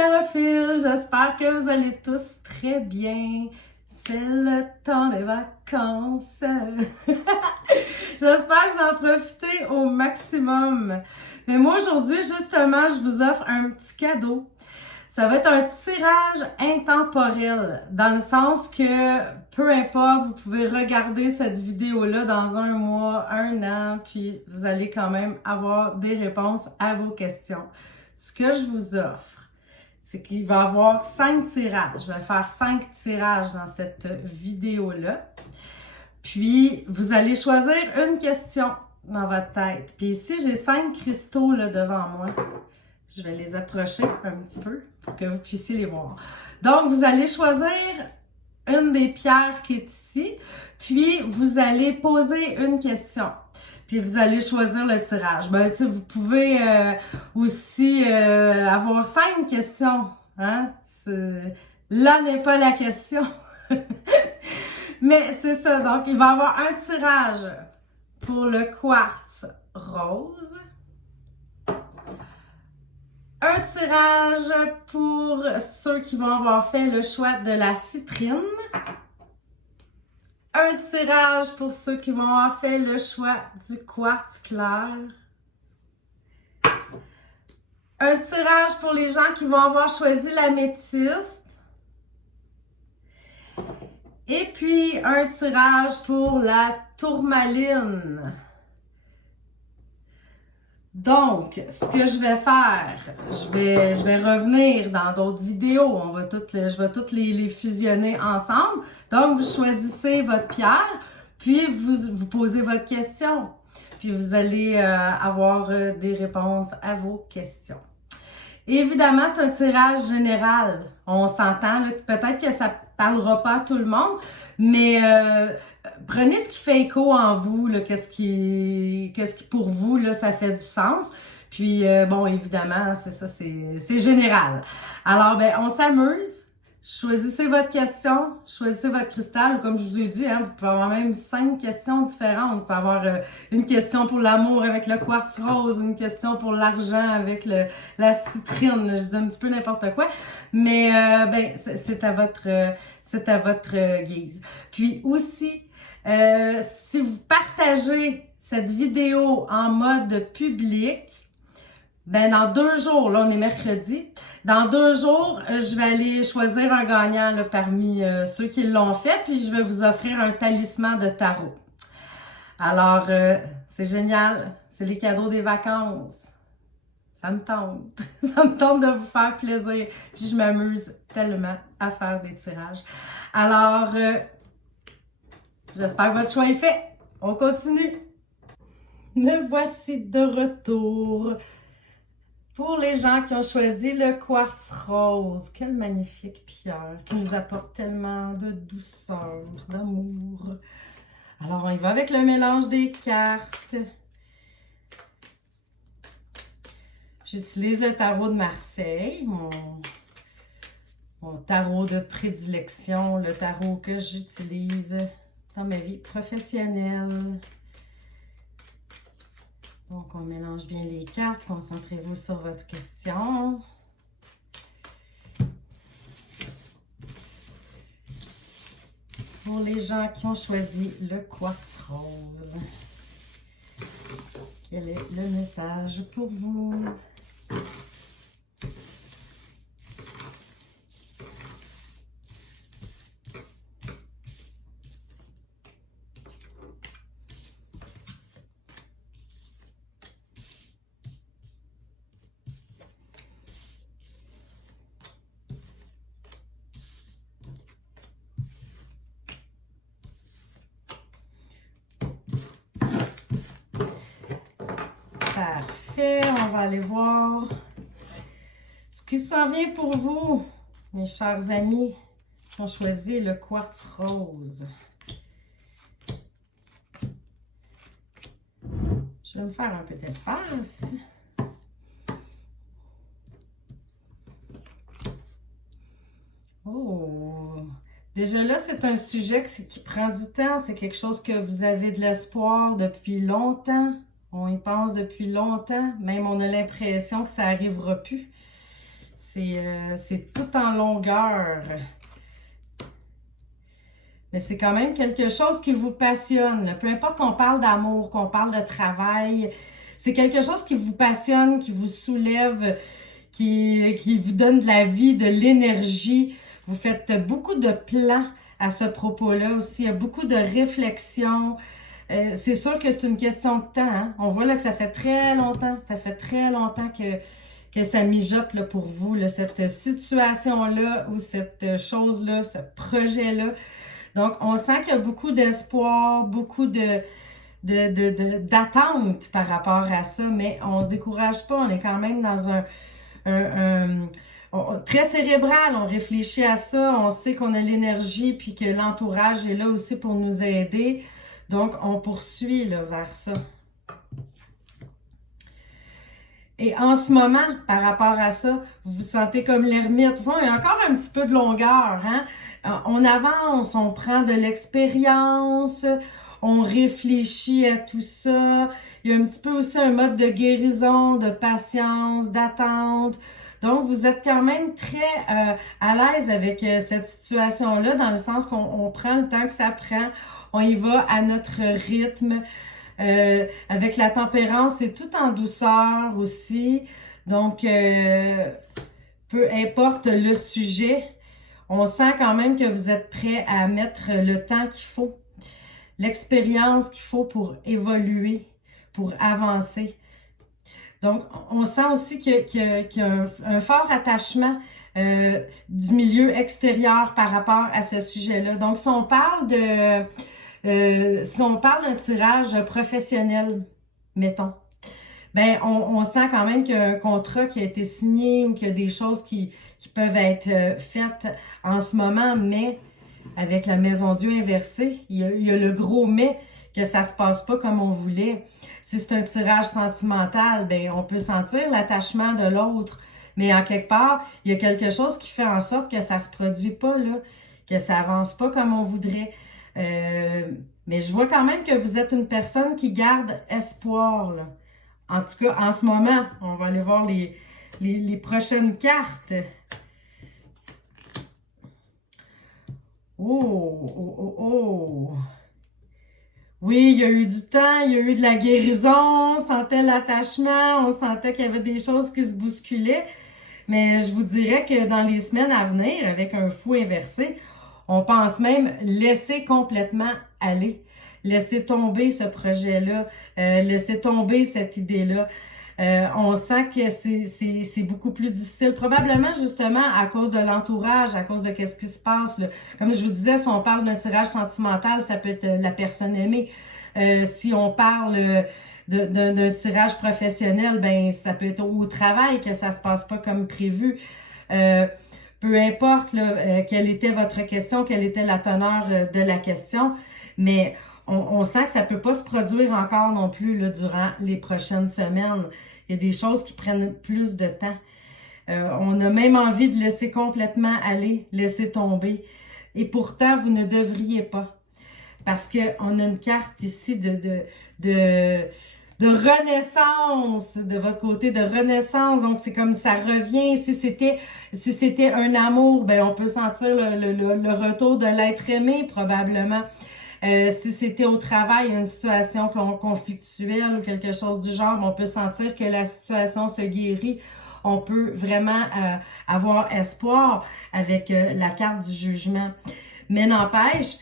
Tarophiles, j'espère que vous allez tous très bien. C'est le temps des vacances. J'espère que vous en profitez au maximum. Mais moi aujourd'hui, justement, je vous offre un petit cadeau. Ça va être un tirage intemporel, dans le sens que peu importe, vous pouvez regarder cette vidéo-là dans un mois, un an, puis vous allez quand même avoir des réponses à vos questions. Ce que je vous offre, c'est qu'il va y avoir 5 tirages. Je vais faire 5 tirages dans cette vidéo-là. Puis, vous allez choisir une question dans votre tête. Puis ici, j'ai 5 cristaux là, devant moi. Je vais les approcher un petit peu pour que vous puissiez les voir. Donc, vous allez choisir une des pierres qui est ici, puis vous allez poser une question. Puis vous allez choisir le tirage. Ben, tu sais, vous pouvez aussi avoir 5 questions. Hein? Là n'est pas la question. Mais c'est ça. Donc, il va y avoir un tirage pour le quartz rose. Un tirage pour ceux qui vont avoir fait le choix de la citrine. Un tirage pour ceux qui vont avoir fait le choix du quartz clair. Un tirage pour les gens qui vont avoir choisi l'améthyste. Et puis un tirage pour la tourmaline. Donc, ce que je vais faire, je vais revenir dans d'autres vidéos. Je vais toutes les fusionner ensemble. Donc, vous choisissez votre pierre, puis vous posez votre question. Puis, vous allez avoir des réponses à vos questions. Évidemment, c'est un tirage général. On s'entend, peut-être que ça ne parlera pas à tout le monde, mais prenez ce qui fait écho en vous, qu'est-ce qui pour vous, là, ça fait du sens. Puis, bon, évidemment, c'est ça, c'est général. Alors, ben, on s'amuse. Choisissez votre question, choisissez votre cristal. Comme je vous ai dit, hein, vous pouvez avoir même 5 questions différentes. Vous pouvez avoir une question pour l'amour avec le quartz rose, une question pour l'argent avec la citrine. Là, je dis un petit peu n'importe quoi. Mais ben, c'est à votre guise. Puis aussi, si vous partagez cette vidéo en mode public, ben dans 2 jours, là on est mercredi, dans 2 jours, je vais aller choisir un gagnant là, parmi ceux qui l'ont fait, puis je vais vous offrir un talisman de tarot. Alors, c'est génial, c'est les cadeaux des vacances. Ça me tente, ça me tente de vous faire plaisir, puis je m'amuse tellement à faire des tirages. Alors, j'espère que votre choix est fait. On continue. Me voici de retour. Pour les gens qui ont choisi le quartz rose, quelle magnifique pierre qui nous apporte tellement de douceur, d'amour. Alors, on y va avec le mélange des cartes. J'utilise le tarot de Marseille, mon tarot de prédilection, le tarot que j'utilise dans ma vie professionnelle. Donc, on mélange bien les cartes. Concentrez-vous sur votre question. Pour les gens qui ont choisi le quartz rose, quel est le message pour vous? Parfait, on va aller voir ce qui s'en vient pour vous, mes chers amis qui ont choisi le quartz rose. Je vais me faire un peu d'espace. Oh! Déjà là, c'est un sujet qui prend du temps. C'est quelque chose que vous avez de l'espoir depuis longtemps. On y pense depuis longtemps. Même on a l'impression que ça n'arrivera plus. C'est tout en longueur. Mais c'est quand même quelque chose qui vous passionne. Peu importe qu'on parle d'amour, qu'on parle de travail, c'est quelque chose qui vous passionne, qui vous soulève, qui vous donne de la vie, de l'énergie. Vous faites beaucoup de plans à ce propos-là aussi. Il y a beaucoup de réflexions. C'est sûr que c'est une question de temps. Hein? On voit là que ça fait très longtemps que ça mijote là, pour vous, là, cette situation-là ou cette chose-là, ce projet-là. Donc, on sent qu'il y a beaucoup d'espoir, beaucoup d'attente par rapport à ça, mais on se décourage pas. On est quand même dans très cérébral. On réfléchit à ça. On sait qu'on a l'énergie puis que l'entourage est là aussi pour nous aider. Donc, on poursuit là, vers ça. Et en ce moment, par rapport à ça, vous vous sentez comme l'ermite. Il y a encore un petit peu de longueur, hein? On avance, on prend de l'expérience, on réfléchit à tout ça. Il y a un petit peu aussi un mode de guérison, de patience, d'attente. Donc, vous êtes quand même très à l'aise avec cette situation-là, dans le sens qu'on prend le temps que ça prend. On y va à notre rythme. Avec la tempérance, c'est tout en douceur aussi. Donc, peu importe le sujet, on sent quand même que vous êtes prêt à mettre le temps qu'il faut, l'expérience qu'il faut pour évoluer, pour avancer. Donc, on sent aussi qu'il y a un fort attachement du milieu extérieur par rapport à ce sujet-là. Donc, si on parle d'un tirage professionnel, mettons, ben on sent quand même qu'il y a un contrat qui a été signé ou qu'il y a des choses qui peuvent être faites en ce moment, mais avec la Maison Dieu inversée, il y a le gros mais que ça se passe pas comme on voulait. Si c'est un tirage sentimental, ben on peut sentir l'attachement de l'autre, mais en quelque part, il y a quelque chose qui fait en sorte que ça se produit pas, là, que ça avance pas comme on voudrait. Mais je vois quand même que vous êtes une personne qui garde espoir, là. En tout cas, en ce moment, on va aller voir les prochaines cartes. Oh. Oui, il y a eu du temps, il y a eu de la guérison, on sentait l'attachement, on sentait qu'il y avait des choses qui se bousculaient. Mais je vous dirais que dans les semaines à venir, avec un fou inversé, on pense même laisser complètement aller, laisser tomber ce projet-là, laisser tomber cette idée-là. On sent que c'est beaucoup plus difficile, probablement justement à cause de l'entourage, à cause de qu'est-ce qui se passe, là. Comme je vous disais, si on parle d'un tirage sentimental, ça peut être la personne aimée. Si on parle d'un tirage professionnel, ben ça peut être au travail que ça se passe pas comme prévu. Peu importe là, quelle était votre question, quelle était la teneur de la question, mais on sent que ça peut pas se produire encore non plus là, durant les prochaines semaines. Il y a des choses qui prennent plus de temps. On a même envie de laisser complètement aller, laisser tomber. Et pourtant, vous ne devriez pas. Parce qu'on a une carte ici de renaissance, de votre côté, de renaissance. Donc, c'est comme ça revient. Si c'était un amour, ben on peut sentir le retour de l'être aimé, probablement. Si c'était au travail, une situation conflictuelle ou quelque chose du genre, on peut sentir que la situation se guérit. On peut vraiment avoir espoir avec la carte du jugement. Mais n'empêche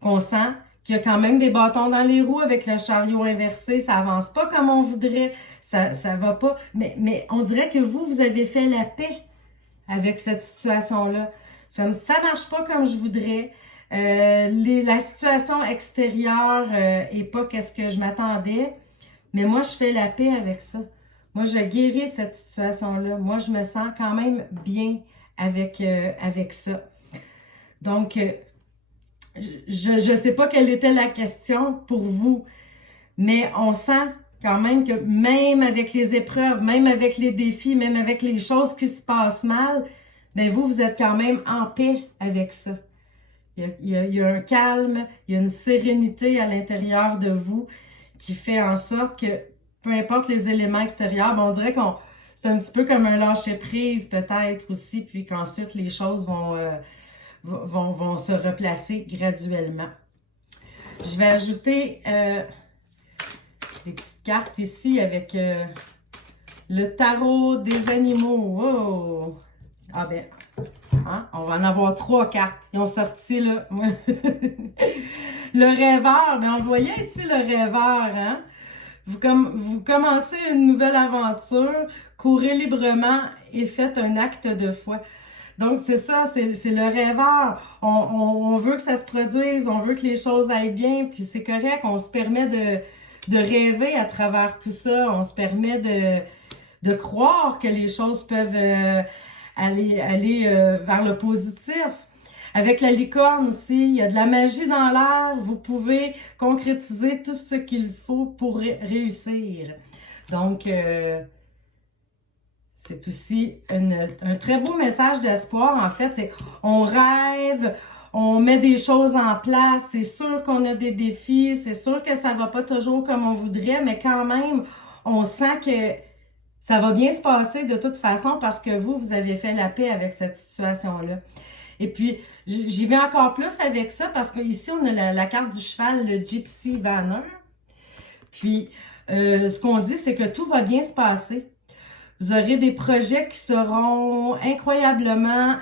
qu'on sent qu'il y a quand même des bâtons dans les roues avec le chariot inversé. Ça avance pas comme on voudrait. Ça va pas. Mais on dirait que vous avez fait la paix avec cette situation-là. C'est comme ça marche pas comme je voudrais. La situation extérieure est pas qu'est-ce que je m'attendais, mais moi je fais la paix avec ça. Moi je guéris cette situation-là. Moi je me sens quand même bien avec ça. Donc je sais pas quelle était la question pour vous, mais on sent quand même que même avec les épreuves, même avec les défis, même avec les choses qui se passent mal, ben vous êtes quand même en paix avec ça. Il y a un calme, il y a une sérénité à l'intérieur de vous qui fait en sorte que, peu importe les éléments extérieurs, ben on dirait qu'on c'est un petit peu comme un lâcher-prise peut-être aussi, puis qu'ensuite les choses vont se replacer graduellement. Je vais ajouter des petites cartes ici avec le tarot des animaux. Wow! Ah ben, hein? On va en avoir 3 cartes. Ils ont sorti là. Le rêveur, ben on voyait ici le rêveur, hein? Vous commencez une nouvelle aventure, courez librement et faites un acte de foi. Donc, c'est ça, c'est le rêveur. On veut que ça se produise, on veut que les choses aillent bien, puis c'est correct, on se permet de rêver à travers tout ça, on se permet de croire que les choses peuvent aller vers le positif. Avec la licorne aussi, il y a de la magie dans l'air. Vous pouvez concrétiser tout ce qu'il faut pour réussir. Donc, c'est aussi un très beau message d'espoir. En fait, c'est on rêve, on met des choses en place. C'est sûr qu'on a des défis. C'est sûr que ça va pas toujours comme on voudrait, mais quand même, on sent que ça va bien se passer de toute façon parce que vous avez fait la paix avec cette situation-là. Et puis, j'y vais encore plus avec ça parce qu'ici, on a la carte du cheval, le Gypsy Vanner. Puis, ce qu'on dit, c'est que tout va bien se passer. Vous aurez des projets qui seront incroyablement,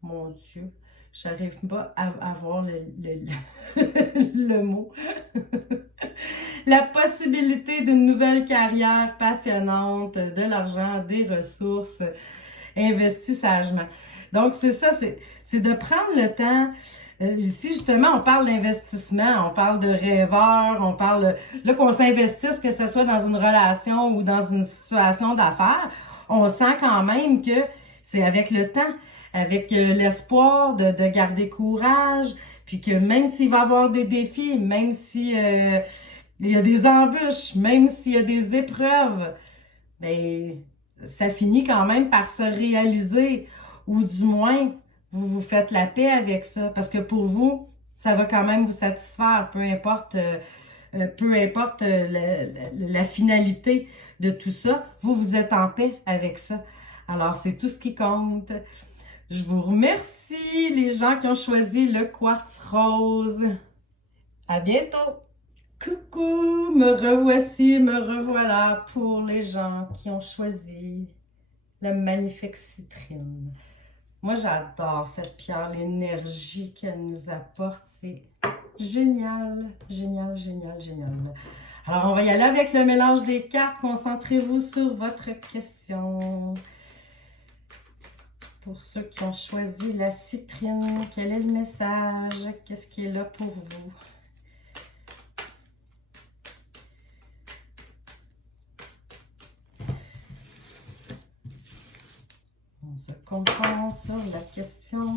mon Dieu, je n'arrive pas à voir le mot. La possibilité d'une nouvelle carrière passionnante, de l'argent, des ressources, investis sagement. Donc, c'est ça, c'est de prendre le temps. Ici, justement, on parle d'investissement, on parle de rêveur, on parle là qu'on s'investisse, que ce soit dans une relation ou dans une situation d'affaires, on sent quand même que c'est avec le temps, avec l'espoir de garder courage, puis que même s'il va y avoir des défis, même si il y a des embûches, même s'il y a des épreuves, ben ça finit quand même par se réaliser, ou du moins, vous vous faites la paix avec ça, parce que pour vous, ça va quand même vous satisfaire, peu importe la finalité de tout ça, vous êtes en paix avec ça. Alors, c'est tout ce qui compte. Je vous remercie, les gens qui ont choisi le quartz rose. À bientôt! Coucou! Me revoici, me revoilà pour les gens qui ont choisi la magnifique citrine. Moi, j'adore cette pierre, l'énergie qu'elle nous apporte. C'est génial, génial, génial, génial. Alors, on va y aller avec le mélange des cartes. Concentrez-vous sur votre question. Pour ceux qui ont choisi la citrine, quel est le message? Qu'est-ce qui est là pour vous? On se concentre sur la question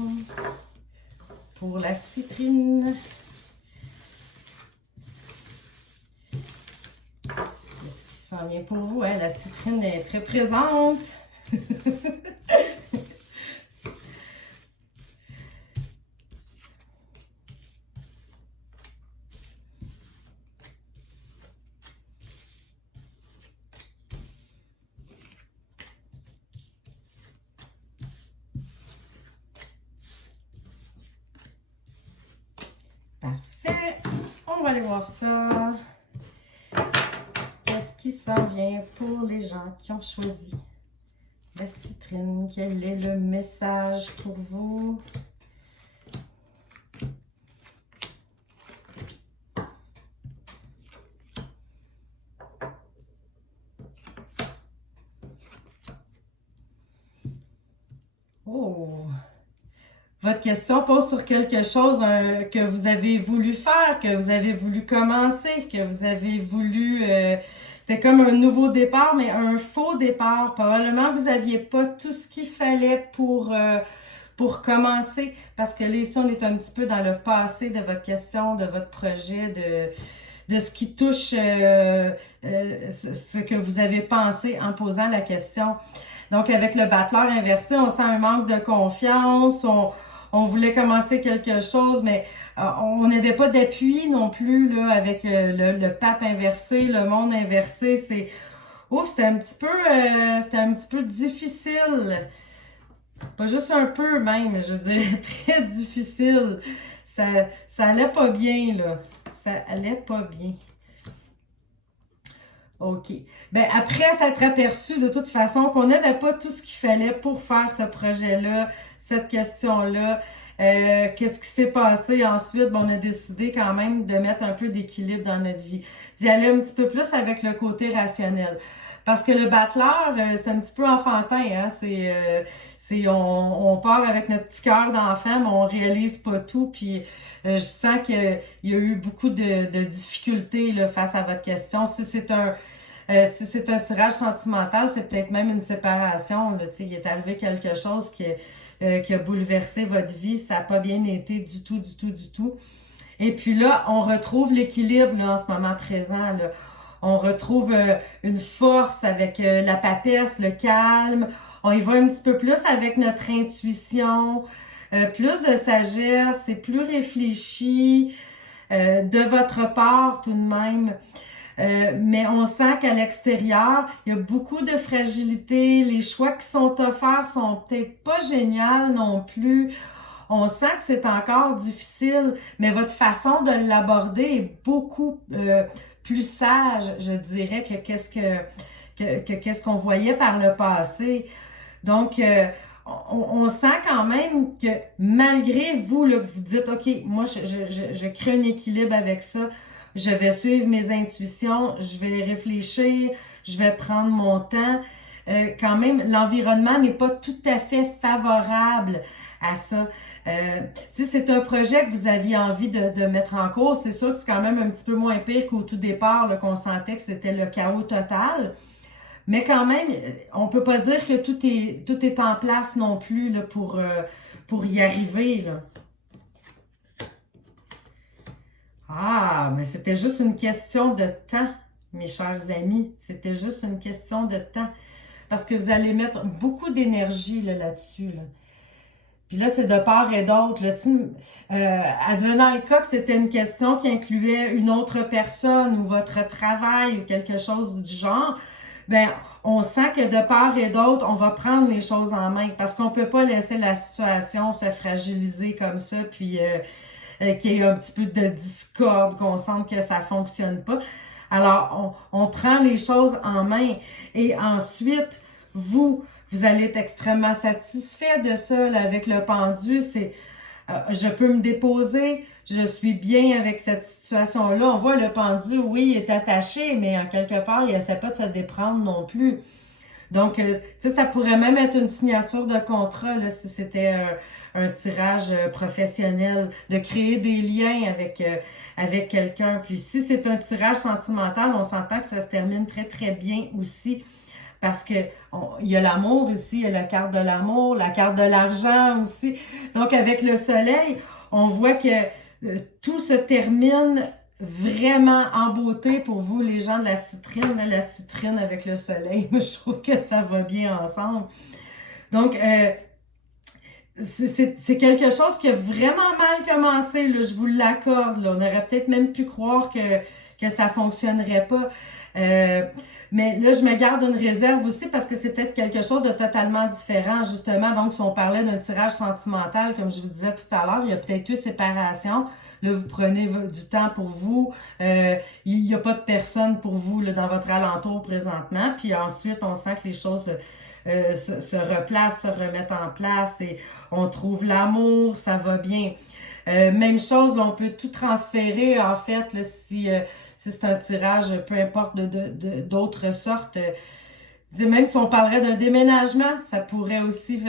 pour la citrine. Qu'est-ce qui s'en vient pour vous? Hein? La citrine est très présente. Parfait. On va aller voir ça. Qu'est-ce qui s'en vient pour les gens qui ont choisi la citrine? Quel est le message pour vous? Oh! Votre question pose sur quelque chose que vous avez voulu faire, que vous avez voulu commencer, que vous avez voulu... c'était comme un nouveau départ, mais un faux départ. Probablement, vous n'aviez pas tout ce qu'il fallait pour commencer. Parce que là, ici, on est un petit peu dans le passé de votre question, de votre projet, de ce qui touche ce que vous avez pensé en posant la question. Donc, avec le battleur inversé, on sent un manque de confiance, on voulait commencer quelque chose, mais on n'avait pas d'appui non plus là avec le pape inversé, le monde inversé. Ouf, c'était un petit peu difficile. Pas juste un peu même, je dirais très difficile. Ça allait pas bien, là. Ça allait pas bien. OK. Ben après s'être aperçu de toute façon qu'on n'avait pas tout ce qu'il fallait pour faire ce projet-là, cette question-là, qu'est-ce qui s'est passé ensuite? Ben, on a décidé quand même de mettre un peu d'équilibre dans notre vie, d'y aller un petit peu plus avec le côté rationnel. Parce que le battleur, c'est un petit peu enfantin, hein? On part avec notre petit cœur d'enfant, mais on réalise pas tout. Puis je sens qu'il y a eu beaucoup de difficultés là, face à votre question. Si c'est un tirage sentimental, c'est peut-être même une séparation. Là, il est arrivé quelque chose qui a bouleversé votre vie. Ça n'a pas bien été du tout, du tout, du tout. Et puis là, on retrouve l'équilibre là, en ce moment présent. Là. On retrouve une force avec la papesse, le calme. On y va un petit peu plus avec notre intuition, plus de sagesse, c'est plus réfléchi de votre part tout de même. Mais on sent qu'à l'extérieur, il y a beaucoup de fragilité. Les choix qui sont offerts sont peut-être pas géniaux non plus. On sent que c'est encore difficile, mais votre façon de l'aborder est beaucoup plus sage, je dirais, que qu'est-ce qu'on voyait par le passé. Donc, on sent quand même que malgré vous, là, que vous dites, OK, moi, je crée un équilibre avec ça, je vais suivre mes intuitions, je vais réfléchir, je vais prendre mon temps. Quand même, l'environnement n'est pas tout à fait favorable à ça. Si c'est un projet que vous aviez envie de mettre en cours, c'est sûr que c'est quand même un petit peu moins pire qu'au tout départ, là, qu'on sentait que c'était le chaos total. Mais quand même, on peut pas dire que tout est en place non plus là, pour y arriver. Là. Ah, mais c'était juste une question de temps, mes chers amis. C'était juste une question de temps. Parce que vous allez mettre beaucoup d'énergie là-dessus. Là. Puis là, c'est de part et d'autre. Advenant le cas que c'était une question qui incluait une autre personne ou votre travail ou quelque chose du genre, ben on sent que de part et d'autre, on va prendre les choses en main parce qu'on peut pas laisser la situation se fragiliser comme ça, puis qu'il y ait un petit peu de discorde, qu'on sente que ça fonctionne pas. Alors, on prend les choses en main et ensuite, vous allez être extrêmement satisfait de ça là, avec le pendu. C'est je peux me déposer, je suis bien avec cette situation-là. On voit le pendu, oui, il est attaché, mais en quelque part, il essaie pas de se déprendre non plus. Donc, ça pourrait même être une signature de contrat là, si c'était un tirage professionnel, de créer des liens avec quelqu'un. Puis si c'est un tirage sentimental, on s'entend que ça se termine très, très bien aussi. Parce que il y a l'amour ici, il y a la carte de l'amour, la carte de l'argent aussi. Donc, avec le soleil, on voit que tout se termine vraiment en beauté pour vous, les gens de la citrine avec le soleil. Je trouve que ça va bien ensemble. Donc, c'est quelque chose qui a vraiment mal commencé, là, je vous l'accorde. Là. On aurait peut-être même pu croire que ça fonctionnerait pas. Mais là, je me garde une réserve aussi parce que c'est peut-être quelque chose de totalement différent, justement. Donc, si on parlait d'un tirage sentimental, comme je vous disais tout à l'heure, il y a peut-être eu séparation. Là, vous prenez du temps pour vous. Il n'y a pas de personne pour vous là, dans votre alentour présentement. Puis ensuite, on sent que les choses se replacent, se remettent en place et on trouve l'amour, ça va bien. Même chose, là, on peut tout transférer, en fait, là, si c'est un tirage, peu importe d'autres sortes. Même si on parlerait d'un déménagement, ça pourrait aussi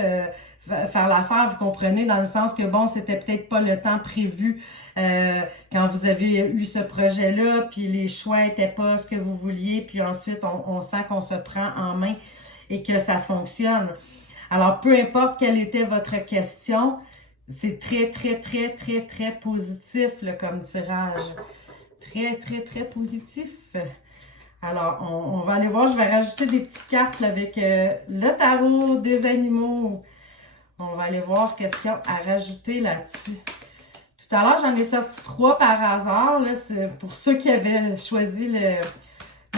faire l'affaire, vous comprenez, dans le sens que, bon, c'était peut-être pas le temps prévu quand vous avez eu ce projet-là, puis les choix étaient pas ce que vous vouliez, puis ensuite, on sent qu'on se prend en main et que ça fonctionne. Alors, peu importe quelle était votre question, c'est très, très, très, très, très positif là, comme tirage. Très, très, très positif. Alors, on va aller voir. Je vais rajouter des petites cartes là, avec le tarot des animaux. On va aller voir qu'est-ce qu'il y a à rajouter là-dessus. Tout à l'heure, j'en ai sorti 3 par hasard. Là, c'est pour ceux qui avaient choisi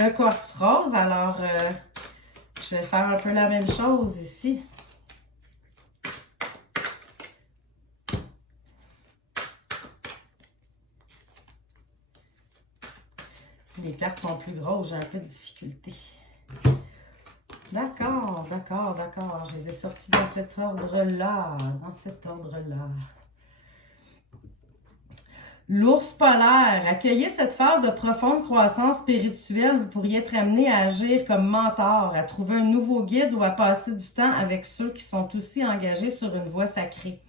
le quartz rose. Alors, je vais faire un peu la même chose ici. Les cartes sont plus grosses, j'ai un peu de difficulté. D'accord, d'accord, d'accord. Je les ai sortis dans cet ordre-là, dans cet ordre-là. L'ours polaire. Accueillez cette phase de profonde croissance spirituelle. Vous pourriez être amené à agir comme mentor, à trouver un nouveau guide ou à passer du temps avec ceux qui sont aussi engagés sur une voie sacrée.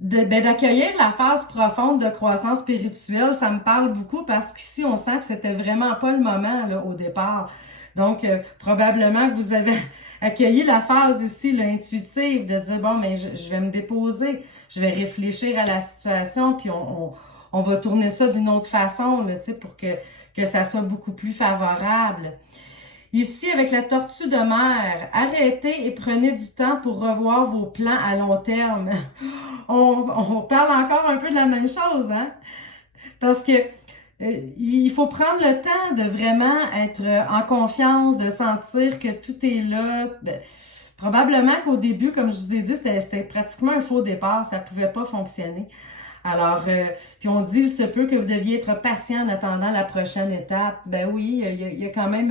D'accueillir la phase profonde de croissance spirituelle, ça me parle beaucoup parce qu'ici, on sent que c'était vraiment pas le moment là, au départ. Donc, probablement que vous avez accueilli la phase ici, là, intuitive, de dire, bon, mais je vais me déposer, je vais réfléchir à la situation, puis on va tourner ça d'une autre façon, là, pour que ça soit beaucoup plus favorable. Ici, avec la tortue de mer, arrêtez et prenez du temps pour revoir vos plans à long terme. On parle encore un peu de la même chose, hein? Parce que il faut prendre le temps de vraiment être en confiance, de sentir que tout est là. Probablement qu'au début, comme je vous ai dit, c'était pratiquement un faux départ, ça pouvait pas fonctionner. Alors, puis on dit, il se peut que vous deviez être patient en attendant la prochaine étape. Ben oui, il y a quand même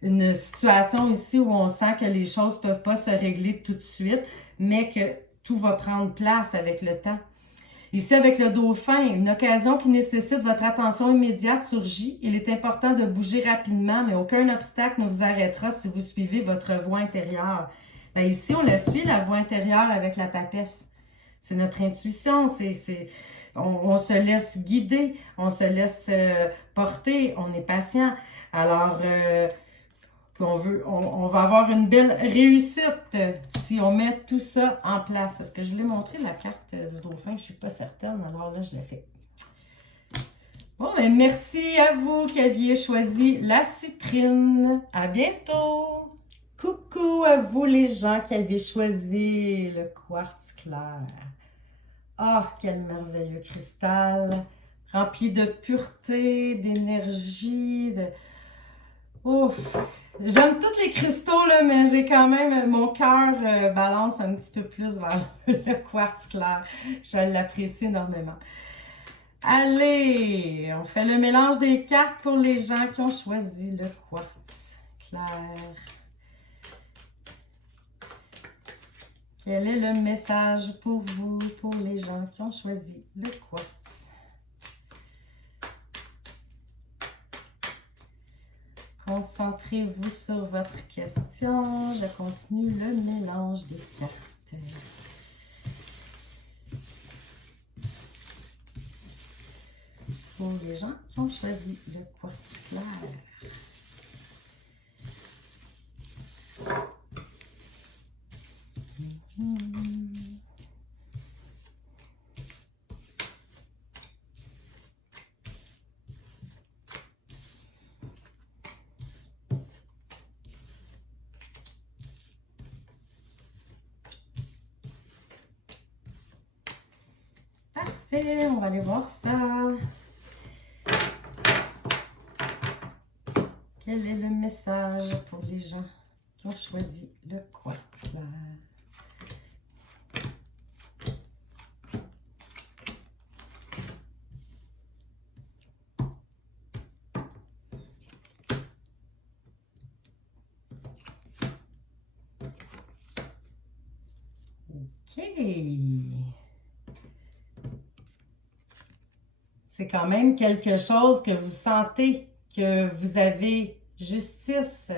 une situation ici où on sent que les choses peuvent pas se régler tout de suite, mais que tout va prendre place avec le temps. Ici, avec le dauphin, une occasion qui nécessite votre attention immédiate surgit. Il est important de bouger rapidement, mais aucun obstacle ne vous arrêtera si vous suivez votre voie intérieure. Ben ici, on la suit, la voie intérieure, avec la papesse. C'est notre intuition, on se laisse guider, on se laisse porter, on est patient. Alors, on va avoir une belle réussite si on met tout ça en place. Est-ce que je voulais montrer la carte du dauphin? Je ne suis pas certaine, alors là, je l'ai fait. Bon, ben merci à vous qui aviez choisi la citrine. À bientôt! Coucou à vous les gens qui avez choisi le quartz clair. Ah, quel merveilleux cristal! Rempli de pureté, d'énergie, Ouf! J'aime tous les cristaux, là, mais j'ai quand même... Mon cœur balance un petit peu plus vers le quartz clair. Je l'apprécie énormément. Allez! On fait le mélange des cartes pour les gens qui ont choisi le quartz clair. Quel est le message pour vous, pour les gens qui ont choisi le quartz? Concentrez-vous sur votre question. Je continue le mélange des cartes. Pour les gens qui ont choisi le quartz clair. Parfait, on va aller voir ça. Quel est le message pour les gens qui ont choisi le quartz clair? OK. C'est quand même quelque chose que vous sentez, que vous avez justice,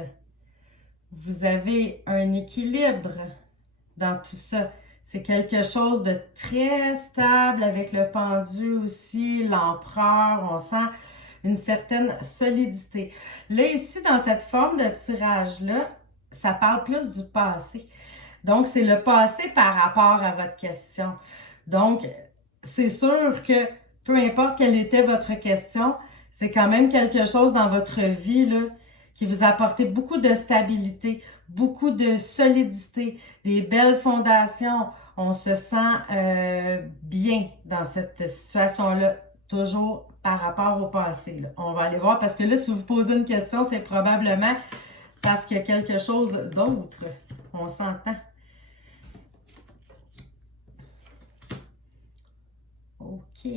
vous avez un équilibre dans tout ça. C'est quelque chose de très stable avec le pendu aussi, l'empereur, on sent une certaine solidité. Là, ici, dans cette forme de tirage-là, ça parle plus du passé. Donc, c'est le passé par rapport à votre question. Donc, c'est sûr que peu importe quelle était votre question, c'est quand même quelque chose dans votre vie là, qui vous a apporté beaucoup de stabilité, beaucoup de solidité, des belles fondations. On se sent bien dans cette situation-là. Toujours par rapport au passé. Là. On va aller voir, parce que là, si vous posez une question, c'est probablement parce qu'il y a quelque chose d'autre. On s'entend. OK.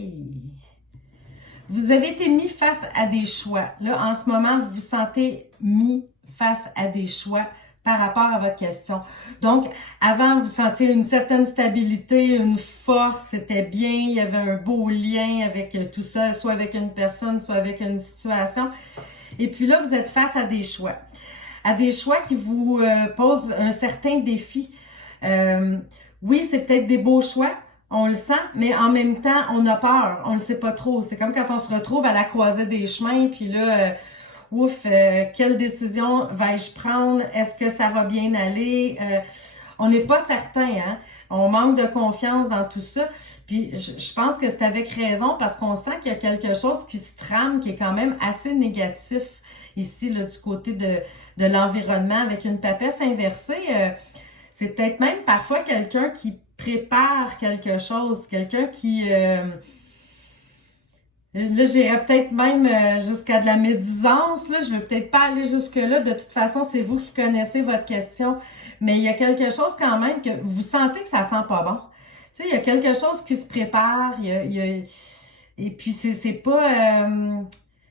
Vous avez été mis face à des choix. Là, en ce moment, vous vous sentez mis face à des choix par rapport à votre question. Donc, avant, vous sentiez une certaine stabilité, une force, c'était bien, il y avait un beau lien avec tout ça, soit avec une personne, soit avec une situation. Et puis là, vous êtes face à des choix. À des choix qui vous posent un certain défi. Oui, c'est peut-être des beaux choix, on le sent, mais en même temps, on a peur, on ne le sait pas trop. C'est comme quand on se retrouve à la croisée des chemins, puis là, quelle décision vais-je prendre? Est-ce que ça va bien aller? On n'est pas certain, hein? On manque de confiance dans tout ça. Puis je pense que c'est avec raison, parce qu'on sent qu'il y a quelque chose qui se trame, qui est quand même assez négatif ici, là, du côté de l'environnement, avec une papesse inversée. C'est peut-être même parfois quelqu'un qui prépare quelque chose, quelqu'un qui... là, j'irais peut-être même jusqu'à de la médisance. Là. Je ne veux peut-être pas aller jusque-là. De toute façon, c'est vous qui connaissez votre question. Mais il y a quelque chose quand même que vous sentez que ça sent pas bon. Tu sais, il y a quelque chose qui se prépare. Et puis, c'est pas...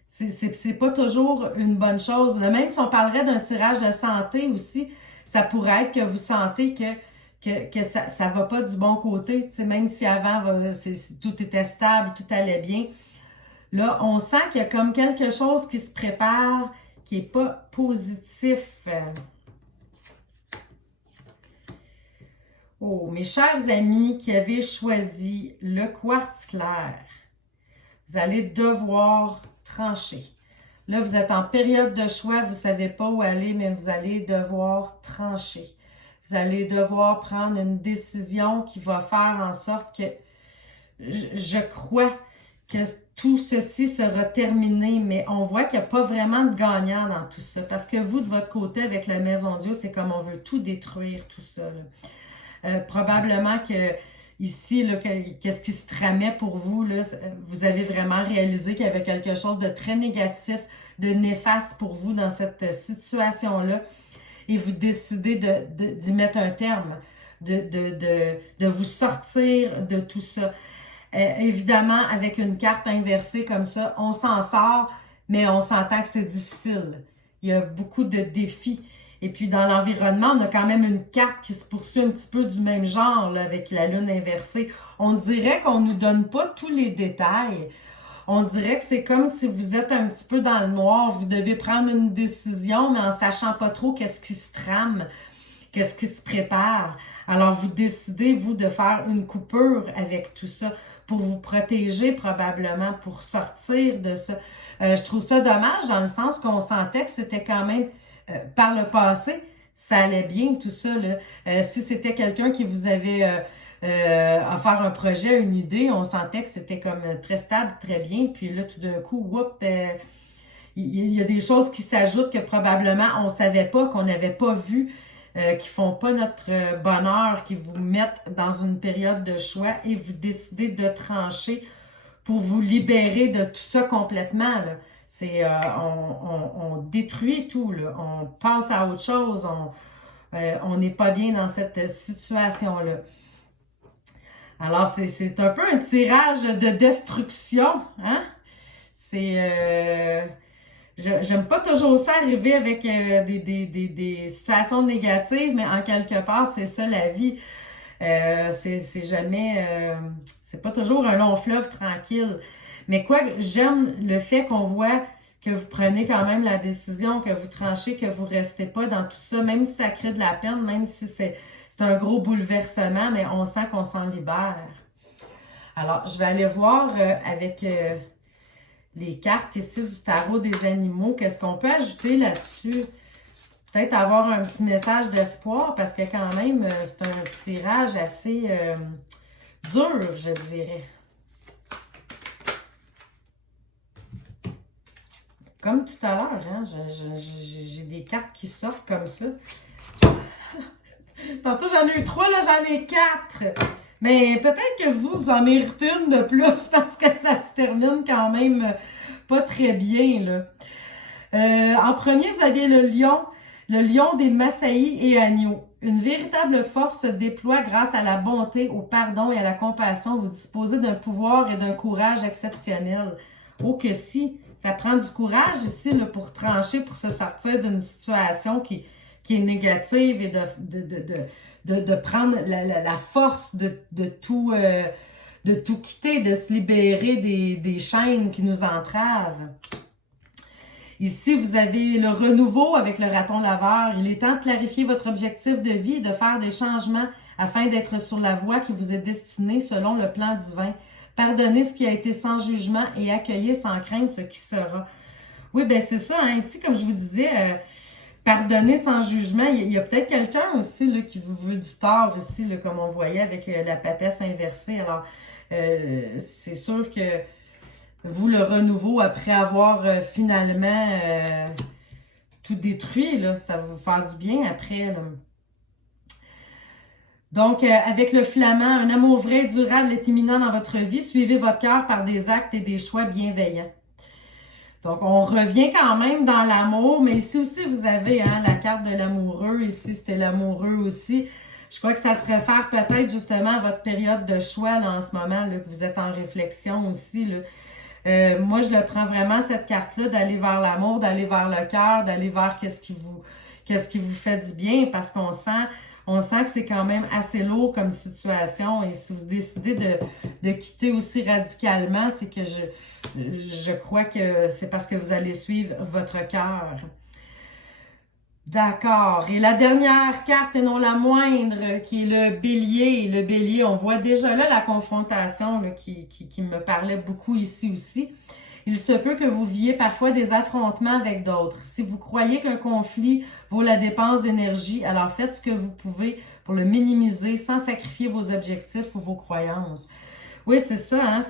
c'est pas toujours une bonne chose. Même si on parlerait d'un tirage de santé aussi, ça pourrait être que vous sentez que ça va pas du bon côté. Tu sais, même si avant, tout était stable, tout allait bien. Là, on sent qu'il y a comme quelque chose qui se prépare, qui n'est pas positif. Oh, mes chers amis qui avez choisi le quartz clair, vous allez devoir trancher. Là, vous êtes en période de choix, vous ne savez pas où aller, mais vous allez devoir trancher. Vous allez devoir prendre une décision qui va faire en sorte que je crois que tout ceci sera terminé, mais on voit qu'il n'y a pas vraiment de gagnant dans tout ça. Parce que vous, de votre côté, avec la Maison Dieu, c'est comme on veut tout détruire, tout ça. Probablement que ici, là, qu'est-ce qui se tramait pour vous, là, vous avez vraiment réalisé qu'il y avait quelque chose de très négatif, de néfaste pour vous dans cette situation-là. Et vous décidez d'y mettre un terme, de vous sortir de tout ça. Évidemment, avec une carte inversée comme ça, on s'en sort, mais on s'entend que c'est difficile. Il y a beaucoup de défis. Et puis, dans l'environnement, on a quand même une carte qui se poursuit un petit peu du même genre, là, avec la lune inversée. On dirait qu'on ne nous donne pas tous les détails. On dirait que c'est comme si vous êtes un petit peu dans le noir. Vous devez prendre une décision, mais en sachant pas trop qu'est-ce qui se trame, qu'est-ce qui se prépare. Alors, vous décidez, vous, de faire une coupure avec tout ça pour vous protéger probablement, pour sortir de ça. Je trouve ça dommage dans le sens qu'on sentait que c'était quand même, par le passé, ça allait bien tout ça. Là. Si c'était quelqu'un qui vous avait offert un projet, une idée, on sentait que c'était comme très stable, très bien. Puis là, tout d'un coup, il y a des choses qui s'ajoutent que probablement on ne savait pas, qu'on n'avait pas vu. Qui font pas notre bonheur, qui vous mettent dans une période de choix et vous décidez de trancher pour vous libérer de tout ça complètement. Là. C'est, on détruit tout, là. On passe à autre chose, on n'est pas bien dans cette situation-là. Alors, c'est un peu un tirage de destruction, hein? C'est... J'aime pas toujours ça arriver avec des situations négatives, mais en quelque part, c'est ça la vie. C'est jamais... c'est pas toujours un long fleuve tranquille. Mais quoi, j'aime le fait qu'on voit que vous prenez quand même la décision, que vous tranchez, que vous restez pas dans tout ça, même si ça crée de la peine, même si c'est un gros bouleversement, mais on sent qu'on s'en libère. Alors, je vais aller voir avec... les cartes ici du tarot des animaux, qu'est-ce qu'on peut ajouter là-dessus? Peut-être avoir un petit message d'espoir, parce que quand même, c'est un tirage assez dur, je dirais. Comme tout à l'heure, hein, j'ai des cartes qui sortent comme ça. Tantôt, j'en ai eu 3, là, j'en ai 4. Mais peut-être que vous en méritez une de plus parce que ça se termine quand même pas très bien, là. En premier, vous aviez le lion des Massaïs et agneaux. Une véritable force se déploie grâce à la bonté, au pardon et à la compassion. Vous disposez d'un pouvoir et d'un courage exceptionnels. Oh que si, ça prend du courage ici là, pour trancher, pour se sortir d'une situation qui est négative et de prendre la force de tout quitter, de se libérer des chaînes qui nous entravent. Ici, vous avez le renouveau avec le raton laveur. Il est temps de clarifier votre objectif de vie et de faire des changements afin d'être sur la voie qui vous est destinée selon le plan divin. Pardonnez ce qui a été sans jugement et accueillez sans crainte ce qui sera. Oui, ben c'est ça. Hein. Ici, comme je vous disais, pardonner sans jugement. Il y a peut-être quelqu'un aussi là, qui vous veut du tort ici, là, comme on voyait avec la papesse inversée. Alors, c'est sûr que vous, le renouveau, après avoir finalement tout détruit, là, ça va vous faire du bien après. Là. Donc, avec le flamand, un amour vrai et durable est imminent dans votre vie. Suivez votre cœur par des actes et des choix bienveillants. Donc, on revient quand même dans l'amour, mais ici aussi, vous avez hein, la carte de l'amoureux. Ici, c'était l'amoureux aussi. Je crois que ça se réfère peut-être justement à votre période de choix là, en ce moment, là, que vous êtes en réflexion aussi. Là. Moi, je le prends vraiment, cette carte-là, d'aller vers l'amour, d'aller vers le cœur, d'aller vers qu'est-ce qui vous fait du bien, parce qu'on sent que c'est quand même assez lourd comme situation. Et si vous décidez de quitter aussi radicalement, c'est que je crois que c'est parce que vous allez suivre votre cœur. D'accord. Et la dernière carte, et non la moindre, qui est le bélier. Le bélier, on voit déjà là la confrontation là, qui me parlait beaucoup ici aussi. Il se peut que vous viviez parfois des affrontements avec d'autres. Si vous croyez qu'un conflit vaut la dépense d'énergie, alors faites ce que vous pouvez pour le minimiser sans sacrifier vos objectifs ou vos croyances. Oui, c'est ça, hein,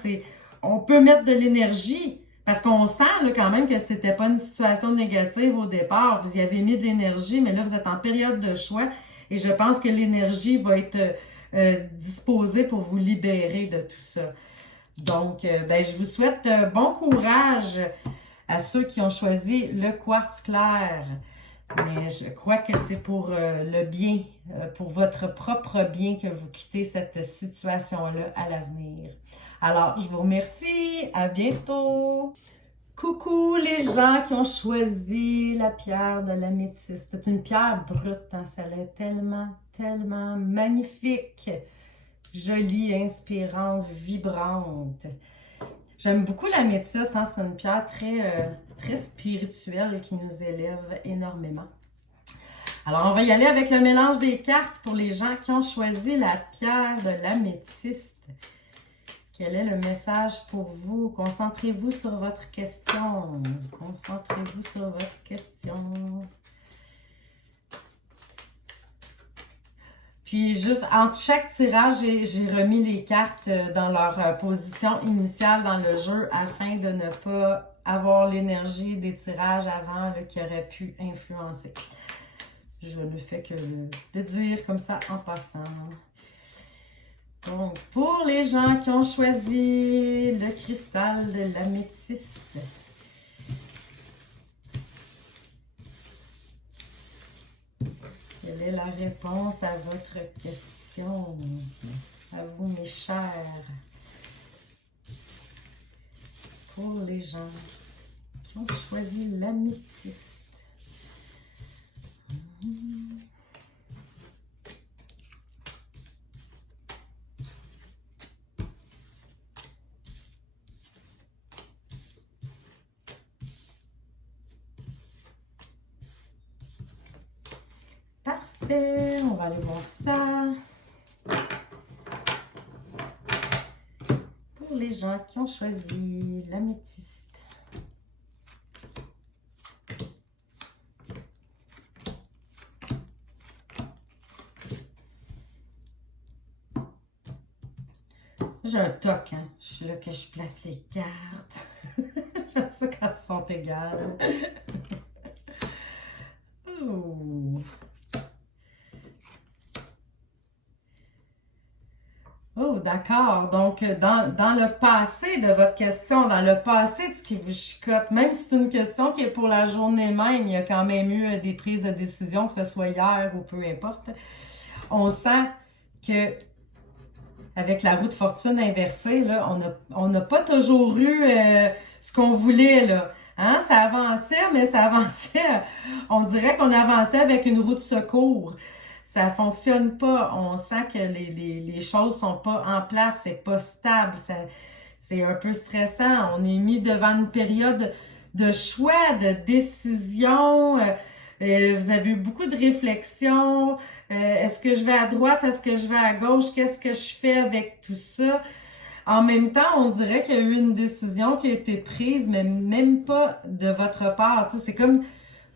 on peut mettre de l'énergie parce qu'on sent là, quand même que c'était pas une situation négative au départ. Vous y avez mis de l'énergie, mais là, vous êtes en période de choix et je pense que l'énergie va être disposée pour vous libérer de tout ça. Donc, je vous souhaite bon courage à ceux qui ont choisi le quartz clair. Mais je crois que c'est pour le bien, pour votre propre bien que vous quittez cette situation-là à l'avenir. Alors, je vous remercie. À bientôt. Coucou les gens qui ont choisi la pierre de l'améthyste. C'est une pierre brute, hein? Ça l'est tellement, tellement magnifique. Jolie, inspirante, vibrante. J'aime beaucoup l'améthyste, hein? C'est une pierre très spirituelle qui nous élève énormément. Alors, on va y aller avec le mélange des cartes pour les gens qui ont choisi la pierre de l'améthyste. Quel est le message pour vous? Concentrez-vous sur votre question. Concentrez-vous sur votre question. Puis juste entre chaque tirage, j'ai remis les cartes dans leur position initiale dans le jeu afin de ne pas avoir l'énergie des tirages avant là, qui auraient pu influencer. Je ne fais que le dire comme ça en passant. Donc, pour les gens qui ont choisi le cristal de l'améthyste, quelle est la réponse à votre question? À vous, mes chers. Pour les gens qui ont choisi l'améthyste. Parfait, on va aller voir ça. Pour les gens qui ont choisi l'améthyste. J'ai un toc, hein. Je suis là que je place les cartes. J'aime ça quand ils sont égales. Oh. Oh, d'accord. Donc, dans le passé de votre question, dans le passé de ce qui vous chicote, même si c'est une question qui est pour la journée même, il y a quand même eu des prises de décision, que ce soit hier ou peu importe. On sent que avec la roue de fortune inversée, là, on n'a pas toujours eu ce qu'on voulait, là. Hein? Ça avançait, mais ça avançait. On dirait qu'on avançait avec une roue de secours. Ça fonctionne pas. On sent que les choses sont pas en place, c'est pas stable. C'est un peu stressant. On est mis devant une période de choix, de décision. Vous avez eu beaucoup de réflexions. Est-ce que je vais à droite? Est-ce que je vais à gauche? Qu'est-ce que je fais avec tout ça? En même temps, on dirait qu'il y a eu une décision qui a été prise, mais même pas de votre part. Tu sais,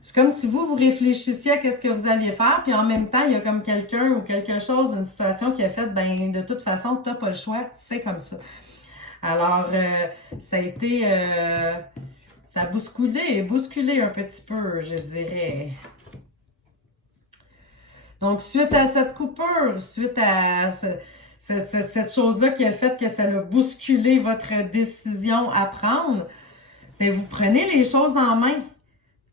c'est comme si vous réfléchissiez à qu'est-ce que vous alliez faire, puis en même temps, il y a comme quelqu'un ou quelque chose, une situation qui a fait, ben de toute façon, t'as pas le choix, c'est comme ça. Alors, ça a été, ça a bousculé un petit peu, je dirais. Donc, suite à cette coupure, suite à cette chose-là qui a fait que ça a bousculé votre décision à prendre, bien, vous prenez les choses en main.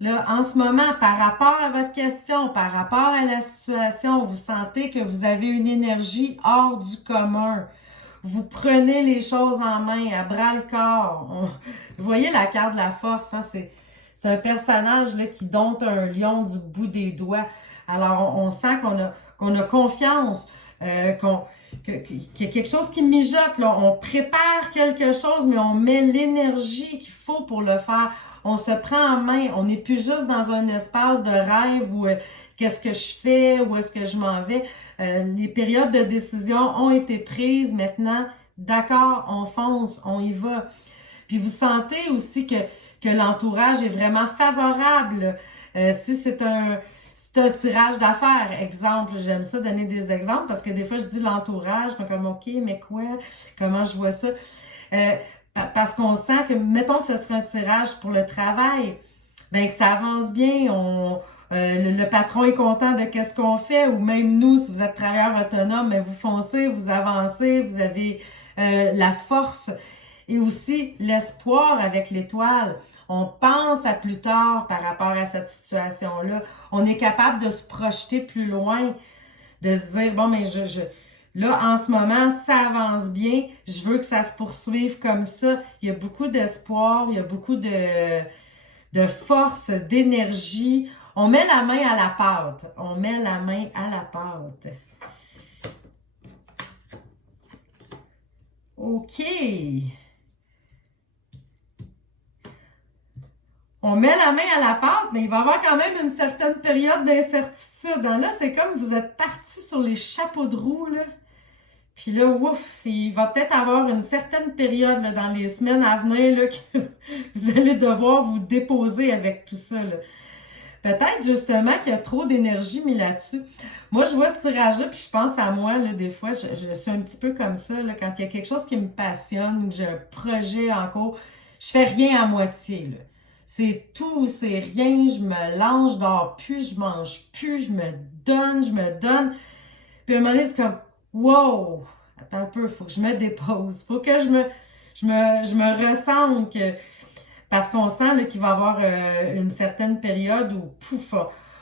Là, en ce moment, par rapport à votre question, par rapport à la situation, vous sentez que vous avez une énergie hors du commun. Vous prenez les choses en main, à bras le corps. Vous voyez la carte de la force, hein? C'est un personnage là, qui dompte un lion du bout des doigts. Alors, on sent qu'on a confiance, qu'il y a quelque chose qui mijote. Là. On prépare quelque chose, mais on met l'énergie qu'il faut pour le faire. On se prend en main. On n'est plus juste dans un espace de rêve où qu'est-ce que je fais, où est-ce que je m'en vais. Les périodes de décision ont été prises. Maintenant, d'accord, on fonce, on y va. Puis vous sentez aussi que l'entourage est vraiment favorable. Si c'est un tirage d'affaires, exemple, j'aime ça donner des exemples parce que des fois je dis l'entourage, je me comme ok, mais quoi, comment je vois ça? Parce qu'on sent que, mettons que ce serait un tirage pour le travail, ben que ça avance bien, le patron est content de qu'est-ce qu'on fait, ou même nous, si vous êtes travailleur autonome, ben vous foncez, vous avancez, vous avez la force et aussi l'espoir avec l'étoile. On pense à plus tard par rapport à cette situation-là. On est capable de se projeter plus loin, de se dire, bon, mais là, en ce moment, ça avance bien. Je veux que ça se poursuive comme ça. Il y a beaucoup d'espoir, il y a beaucoup de force, d'énergie. On met la main à la pâte. On met la main à la pâte. OK. On met la main à la pâte, mais il va y avoir quand même une certaine période d'incertitude. Là, c'est comme vous êtes parti sur les chapeaux de roue, là. Puis là, ouf, il va peut-être avoir une certaine période là, dans les semaines à venir là, que vous allez devoir vous déposer avec tout ça. Peut-être justement qu'il y a trop d'énergie mis là-dessus. Moi, je vois ce tirage-là, puis je pense à moi, là, des fois, je suis un petit peu comme ça, là, quand il y a quelque chose qui me passionne ou que j'ai un projet en cours, je fais rien à moitié, là. C'est tout, c'est rien, je me lance, je dors plus, je mange plus, je me donne. Puis à un moment donné, c'est comme, wow, attends un peu, faut que je me dépose, faut que je me ressente, parce qu'on sent là, qu'il va y avoir une certaine période où, pouf,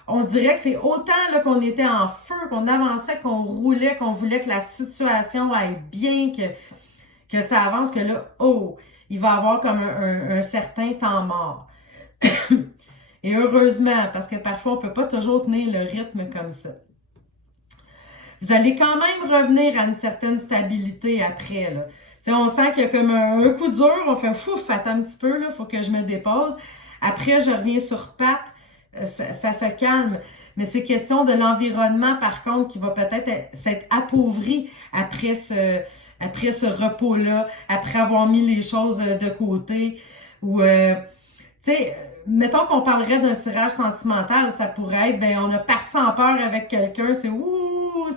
on dirait que c'est autant là, qu'on était en feu, qu'on avançait, qu'on roulait, qu'on voulait que la situation aille bien, que ça avance, que là, oh, il va y avoir comme un certain temps mort. Et heureusement, parce que parfois, on ne peut pas toujours tenir le rythme comme ça. Vous allez quand même revenir à une certaine stabilité après, là. T'sais, on sent qu'il y a comme un coup dur, on fait fouf, attends un petit peu, là, faut que je me dépose. Après, je reviens sur pattes, ça se calme. Mais c'est question de l'environnement, par contre, qui va peut-être s'être appauvri après ce repos-là, après avoir mis les choses de côté. Ou, tu sais, mettons qu'on parlerait d'un tirage sentimental, ça pourrait être, ben, on a parti en peur avec quelqu'un, c'est ouh,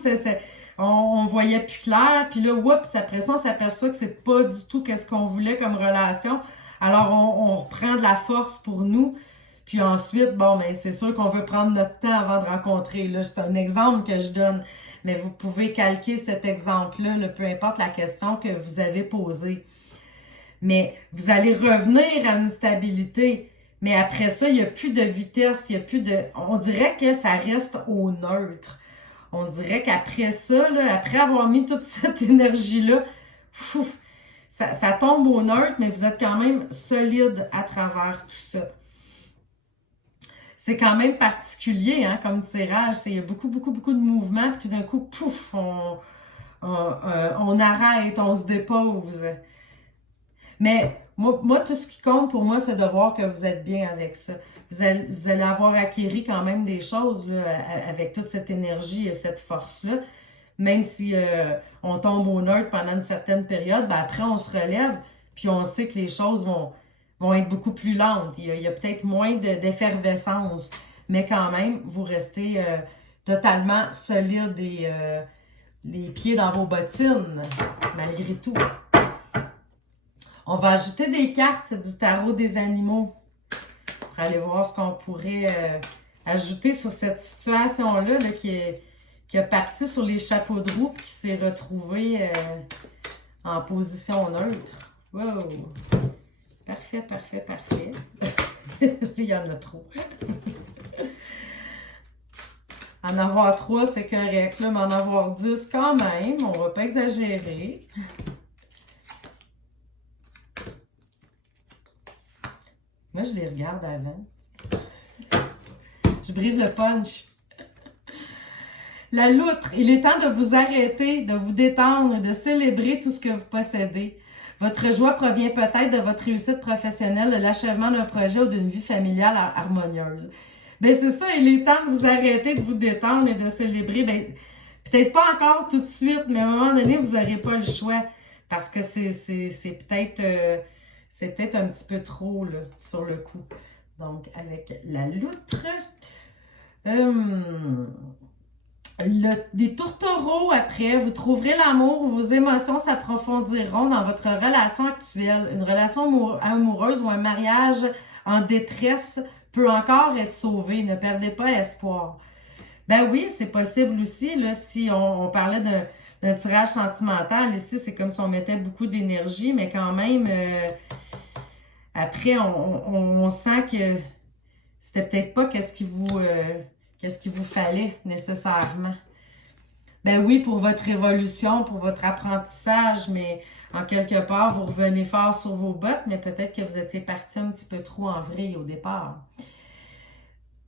on voyait plus clair, puis là, oups, après ça, on s'aperçoit que c'est pas du tout qu'est-ce qu'on voulait comme relation. Alors, on reprend de la force pour nous, puis ensuite, bon, ben, c'est sûr qu'on veut prendre notre temps avant de rencontrer. Là, c'est un exemple que je donne. mais vous pouvez calquer cet exemple-là, là, peu importe la question que vous avez posée. Mais vous allez revenir à une stabilité. Mais après ça, il n'y a plus de vitesse, il n'y a plus de... On dirait que ça reste au neutre. On dirait qu'après ça, là, après avoir mis toute cette énergie-là, ça tombe au neutre, mais vous êtes quand même solide à travers tout ça. C'est quand même particulier, hein, comme tirage. Il y a beaucoup de mouvements, puis tout d'un coup, pouf, on arrête, on se dépose. Mais moi, tout ce qui compte pour moi, c'est de voir que vous êtes bien avec ça. Vous allez avoir acquéri quand même des choses là, avec toute cette énergie et cette force-là. Même si on tombe au neutre pendant une certaine période, ben après on se relève, puis on sait que les choses vont être beaucoup plus lentes. Il y a peut-être moins d'effervescence, mais quand même, vous restez totalement solide et les pieds dans vos bottines, malgré tout. On va ajouter des cartes du tarot des animaux pour aller voir ce qu'on pourrait ajouter sur cette situation-là là, qui est parti sur les chapeaux de roue et qui s'est retrouvé en position neutre. Wow! Parfait. Il y en a trop. En avoir 3, c'est correct, là, mais en avoir 10 quand même, on va pas exagérer. Moi, je les regarde avant. Je brise le punch. La loutre, il est temps de vous arrêter, de vous détendre, de célébrer tout ce que vous possédez. Votre joie provient peut-être de votre réussite professionnelle, de l'achèvement d'un projet ou d'une vie familiale harmonieuse. Ben c'est ça, il est temps de vous arrêter, de vous détendre et de célébrer. Ben, peut-être pas encore tout de suite, mais à un moment donné, vous n'aurez pas le choix. Parce que c'est peut-être un petit peu trop là, sur le coup. Donc, avec la loutre. Des tourtereaux après, vous trouverez l'amour, vos émotions s'approfondiront dans votre relation actuelle. Une relation amoureuse ou un mariage en détresse peut encore être sauvé. Ne perdez pas espoir. Ben oui, c'est possible aussi, là, si on parlait d'un tirage sentimental. Ici, c'est comme si on mettait beaucoup d'énergie, mais quand même, après, on sent que c'était peut-être pas qu'est-ce qu'il vous fallait nécessairement. Ben oui, pour votre évolution, pour votre apprentissage, mais en quelque part, vous revenez fort sur vos bottes, mais peut-être que vous étiez parti un petit peu trop en vrille au départ.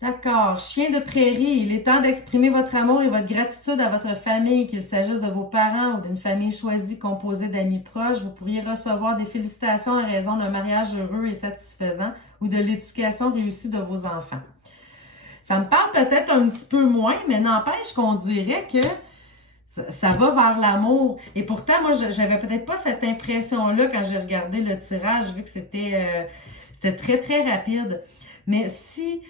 D'accord. Chien de prairie, il est temps d'exprimer votre amour et votre gratitude à votre famille, qu'il s'agisse de vos parents ou d'une famille choisie composée d'amis proches. Vous pourriez recevoir des félicitations en raison d'un mariage heureux et satisfaisant ou de l'éducation réussie de vos enfants. Ça me parle peut-être un petit peu moins, mais n'empêche qu'on dirait que ça va vers l'amour. Et pourtant, moi, j'avais peut-être pas cette impression-là quand j'ai regardé le tirage, vu que c'était très, très rapide. Mais si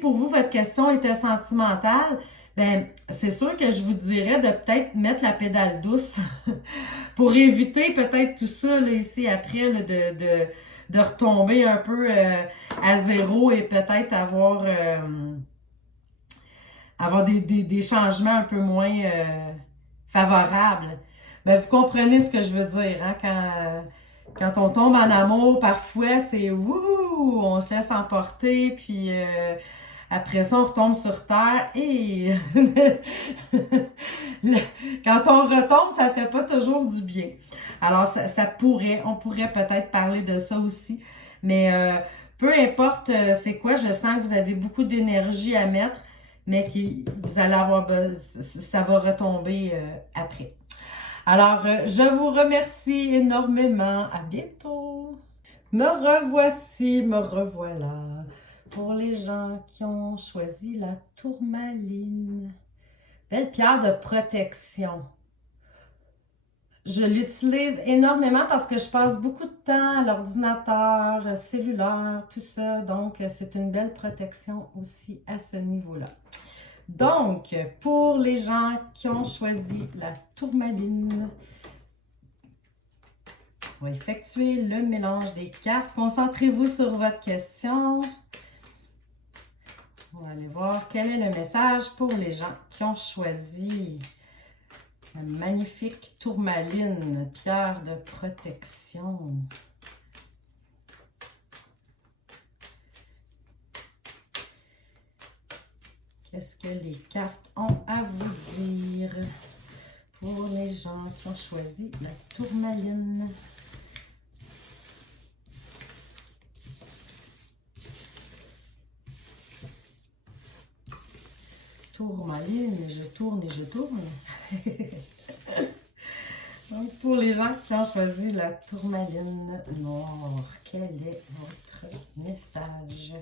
pour vous, votre question était sentimentale, ben c'est sûr que je vous dirais de peut-être mettre la pédale douce pour éviter peut-être tout ça, là, ici, après, là, de retomber un peu à zéro et peut-être avoir des changements un peu moins favorables. Ben, vous comprenez ce que je veux dire, hein? Quand on tombe en amour, parfois, c'est wouhou, on se laisse emporter, puis après ça, on retombe sur terre et quand on retombe, ça fait pas toujours du bien. Alors, on pourrait peut-être parler de ça aussi, mais peu importe c'est quoi, je sens que vous avez beaucoup d'énergie à mettre, mais que vous allez avoir, ça va retomber après. Alors, je vous remercie énormément. À bientôt. Me revoilà. Pour les gens qui ont choisi la tourmaline. Belle pierre de protection. Je l'utilise énormément parce que je passe beaucoup de temps à l'ordinateur, cellulaire, tout ça. Donc, c'est une belle protection aussi à ce niveau-là. Donc, pour les gens qui ont choisi la tourmaline, on va effectuer le mélange des cartes. Concentrez-vous sur votre question. On va aller voir quel est le message pour les gens qui ont choisi La magnifique tourmaline, pierre de protection. Qu'est-ce que les cartes ont à vous dire pour les gens qui ont choisi la tourmaline? Tourmaline, je tourne et je tourne. Donc, pour les gens qui ont choisi la tourmaline noire, quel est votre message?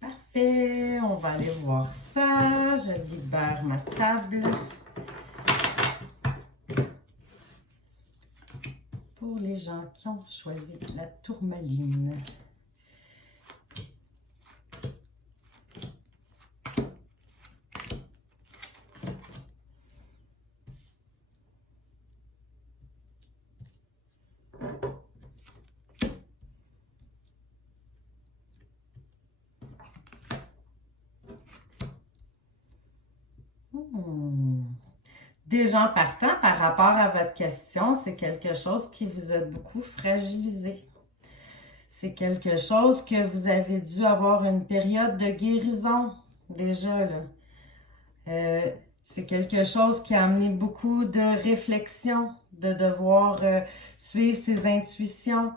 Parfait, on va aller voir ça. Je libère ma table. Pour les gens qui ont choisi la tourmaline. Déjà en partant, par rapport à votre question, c'est quelque chose qui vous a beaucoup fragilisé. C'est quelque chose que vous avez dû avoir une période de guérison, déjà, là. C'est quelque chose qui a amené beaucoup de réflexion, de devoir suivre ses intuitions.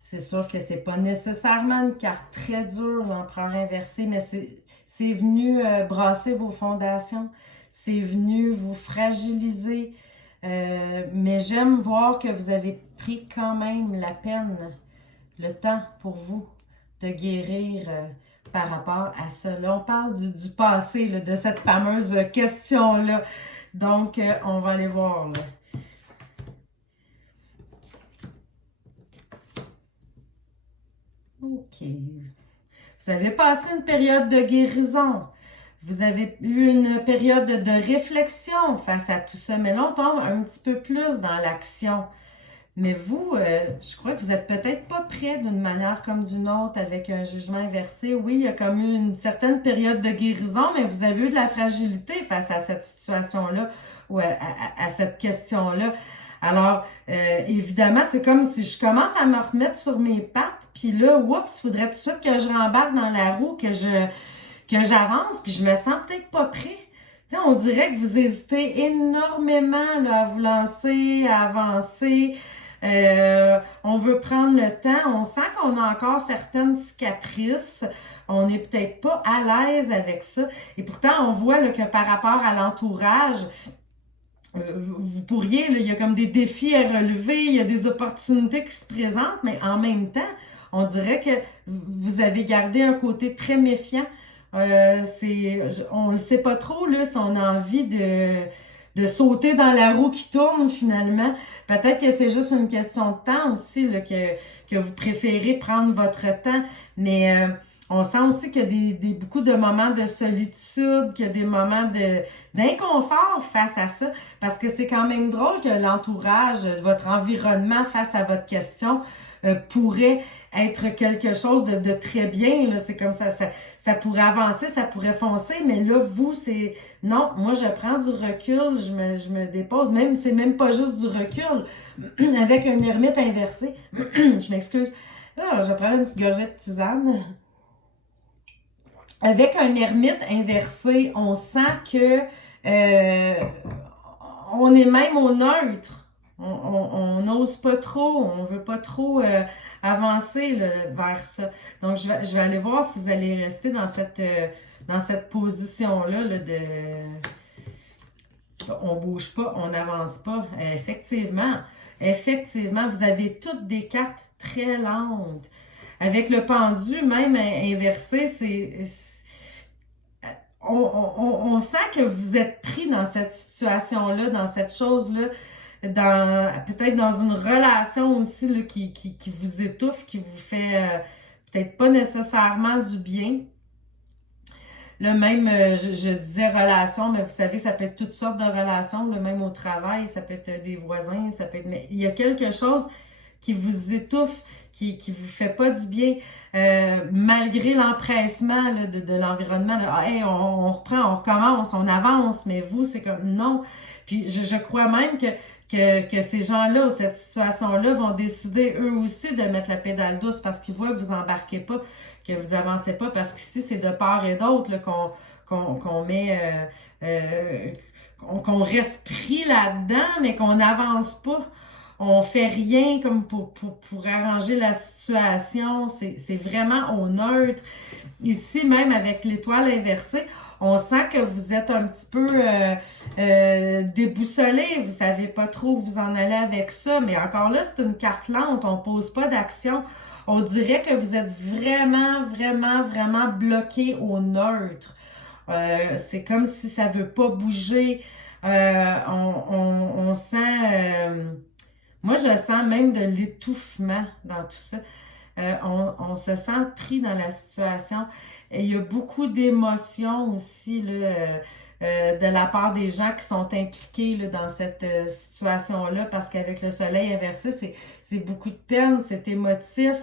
C'est sûr que c'est pas nécessairement une carte très dure, l'empereur inversé, mais c'est venu brasser vos fondations, c'est venu vous fragiliser. Mais j'aime voir que vous avez pris quand même la peine, le temps pour vous de guérir par rapport à cela. On parle du passé, là, de cette fameuse question-là. Donc, on va aller voir, là. OK. Vous avez passé une période de guérison. Vous avez eu une période de réflexion face à tout ça. Mais là, on tombe un petit peu plus dans l'action. Mais vous, je crois que vous n'êtes peut-être pas prêt d'une manière comme d'une autre avec un jugement inversé. Oui, il y a comme eu une certaine période de guérison, mais vous avez eu de la fragilité face à cette situation-là ou à cette question-là. Alors, évidemment, c'est comme si je commence à me remettre sur mes pattes, puis là, oups, il faudrait tout de suite que je rembarque dans la roue, que j'avance, puis je me sens peut-être pas prêt. Tu sais, on dirait que vous hésitez énormément là, à vous lancer, à avancer. On veut prendre le temps. On sent qu'on a encore certaines cicatrices. On n'est peut-être pas à l'aise avec ça. Et pourtant, on voit là, que par rapport à l'entourage, vous pourriez, là, il y a comme des défis à relever, il y a des opportunités qui se présentent, mais en même temps, on dirait que vous avez gardé un côté très méfiant. On ne sait pas trop là, si on a envie de sauter dans la roue qui tourne finalement. Peut-être que c'est juste une question de temps aussi là, que vous préférez prendre votre temps, mais on sent aussi qu'il y a beaucoup de moments de solitude, qu'il y a des moments d'inconfort face à ça, parce que c'est quand même drôle que l'entourage, votre environnement face à votre question pourrait être quelque chose de très bien. Là. C'est comme ça pourrait avancer, ça pourrait foncer, mais là, vous, c'est non, moi je prends du recul, je me dépose, même c'est même pas juste du recul, avec un ermite inversé. Je m'excuse. Là, je vais prendre une petite gorgée de tisane. Avec un ermite inversé, on sent que on est même au neutre. On n'ose pas trop, on veut pas trop avancer là, vers ça. Donc, je vais aller voir si vous allez rester dans cette position-là là, de on bouge pas, on n'avance pas. Effectivement, vous avez toutes des cartes très lentes. Avec le pendu, même inversé, on sent que vous êtes pris dans cette situation-là, dans cette chose-là, peut-être dans une relation aussi là, qui vous étouffe, qui vous fait peut-être pas nécessairement du bien. Là, même, je disais relations, mais vous savez, ça peut être toutes sortes de relations, là, même au travail, ça peut être des voisins, ça peut être... Mais il y a quelque chose qui vous étouffe, qui vous fait pas du bien, malgré l'empressement là, de l'environnement. Là, hey, on reprend, on recommence, on avance, mais vous, c'est comme non. Puis je crois même que ces gens-là, ou cette situation-là, vont décider eux aussi de mettre la pédale douce parce qu'ils voient que vous embarquez pas, que vous avancez pas, parce qu'ici, c'est de part et d'autre là, qu'on met... qu'on reste pris là-dedans, mais qu'on n'avance pas. On fait rien comme pour arranger la situation. C'est vraiment au neutre. Ici, même avec l'étoile inversée, on sent que vous êtes un petit peu déboussolé. Vous savez pas trop où vous en allez avec ça. Mais encore là, c'est une carte lente. On pose pas d'action. On dirait que vous êtes vraiment, vraiment, vraiment bloqué au neutre. C'est comme si ça veut pas bouger. On sent... moi, je sens même de l'étouffement dans tout ça. On se sent pris dans la situation. Et il y a beaucoup d'émotions aussi là, de la part des gens qui sont impliqués là, dans cette situation-là, parce qu'avec le soleil inversé, c'est beaucoup de peine, c'est émotif.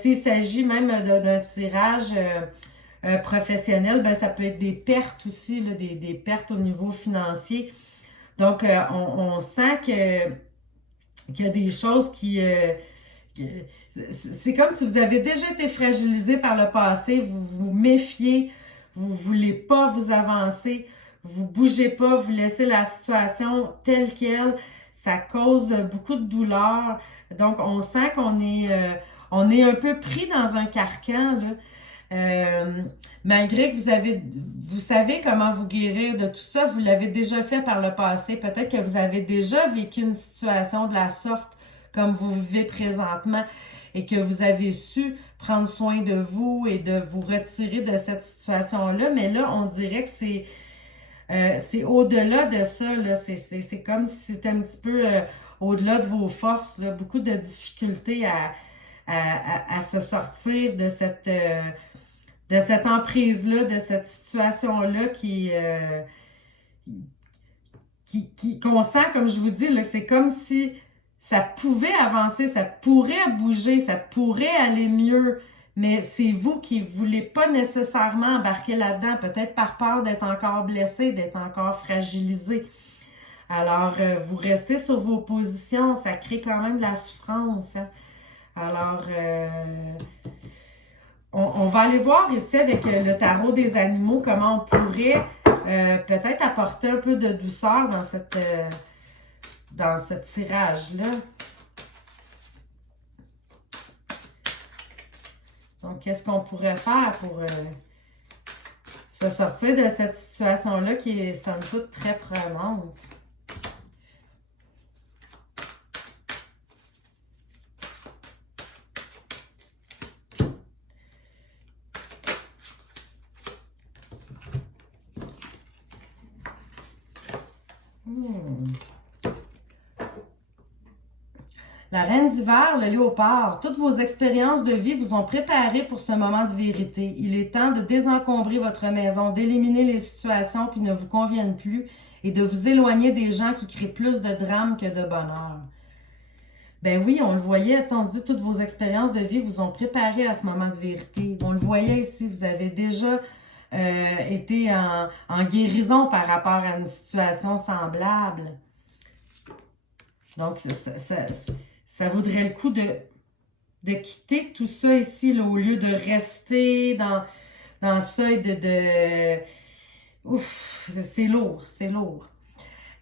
S'il s'agit même d'un tirage professionnel, ben, ça peut être des pertes aussi, là, des pertes au niveau financier. Donc, on sent qu'il y a des choses c'est comme si vous avez déjà été fragilisé par le passé, vous vous méfiez, vous voulez pas vous avancer, vous bougez pas, vous laissez la situation telle qu'elle, ça cause beaucoup de douleur. Donc, on sent qu'on est un peu pris dans un carcan, là. Malgré que vous savez comment vous guérir de tout ça, vous l'avez déjà fait par le passé. Peut-être que vous avez déjà vécu une situation de la sorte comme vous vivez présentement et que vous avez su prendre soin de vous et de vous retirer de cette situation-là. Mais là, on dirait que c'est au-delà de ça, là. C'est comme si c'était un petit peu au-delà de vos forces, là. Beaucoup de difficultés à se sortir de cette emprise-là, de cette situation-là qu'on sent, comme je vous dis, là, c'est comme si ça pouvait avancer, ça pourrait bouger, ça pourrait aller mieux, mais c'est vous qui ne voulez pas nécessairement embarquer là-dedans, peut-être par peur d'être encore blessé, d'être encore fragilisé. Alors, vous restez sur vos positions, ça crée quand même de la souffrance, hein? Alors, on va aller voir ici avec le tarot des animaux comment on pourrait peut-être apporter un peu de douceur dans ce tirage-là. Donc, qu'est-ce qu'on pourrait faire pour se sortir de cette situation-là qui est somme toute très prenante? La reine d'hiver, le léopard, toutes vos expériences de vie vous ont préparé pour ce moment de vérité. Il est temps de désencombrer votre maison, d'éliminer les situations qui ne vous conviennent plus et de vous éloigner des gens qui créent plus de drame que de bonheur. Ben oui, on le voyait, on dit toutes vos expériences de vie vous ont préparé à ce moment de vérité. On le voyait ici, vous avez déjà été en guérison par rapport à une situation semblable. Donc, ça vaudrait le coup de quitter tout ça ici, là, au lieu de rester dans ça et Ouf, c'est lourd, c'est lourd.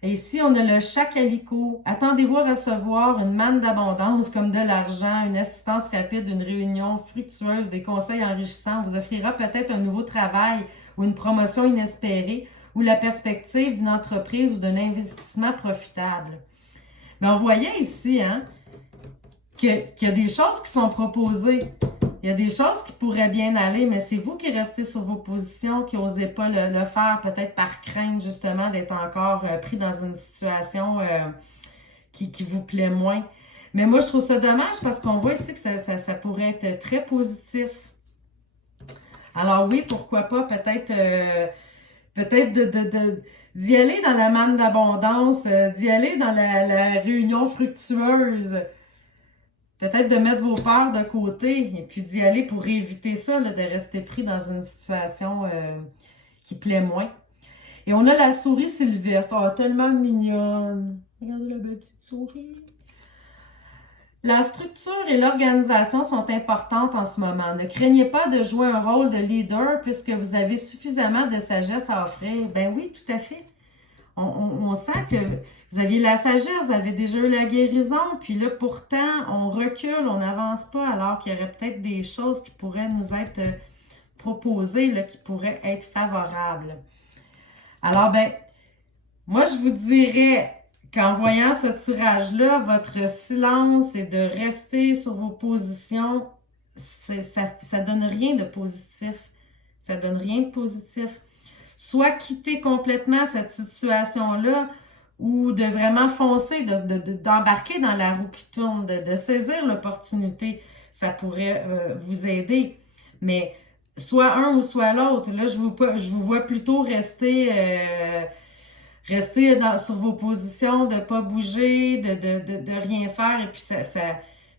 Et ici, on a le chat calicot. Attendez-vous à recevoir une manne d'abondance comme de l'argent, une assistance rapide, une réunion fructueuse, des conseils enrichissants. Vous offrira peut-être un nouveau travail ou une promotion inespérée ou la perspective d'une entreprise ou d'un investissement profitable. Mais on voyait ici, hein, qu'il y a des choses qui sont proposées. Il y a des choses qui pourraient bien aller, mais c'est vous qui restez sur vos positions, qui n'osez pas le faire, peut-être par crainte justement d'être encore pris dans une situation qui vous plaît moins. Mais moi, je trouve ça dommage parce qu'on voit ici que ça pourrait être très positif. Alors oui, pourquoi pas, peut-être d'y aller dans la manne d'abondance, d'y aller dans la réunion fructueuse. Peut-être de mettre vos peurs de côté et puis d'y aller pour éviter ça, là, de rester pris dans une situation qui plaît moins. Et on a la souris sylvestre. Oh, tellement mignonne. Regardez la belle petite souris. La structure et l'organisation sont importantes en ce moment. Ne craignez pas de jouer un rôle de leader puisque vous avez suffisamment de sagesse à offrir. Ben oui, tout à fait. On sent que vous aviez la sagesse, vous avez déjà eu la guérison, puis là, pourtant, on recule, on n'avance pas, alors qu'il y aurait peut-être des choses qui pourraient nous être proposées, là, qui pourraient être favorables. Alors, ben, moi, je vous dirais qu'en voyant ce tirage-là, votre silence et de rester sur vos positions, ça donne rien de positif. Ça donne rien de positif. Soit quitter complètement cette situation-là ou de vraiment foncer, d'embarquer dans la roue qui tourne, de saisir l'opportunité, ça pourrait vous aider. Mais soit un ou soit l'autre, là, je vous vois plutôt rester sur vos positions, de ne pas bouger, de rien faire, et puis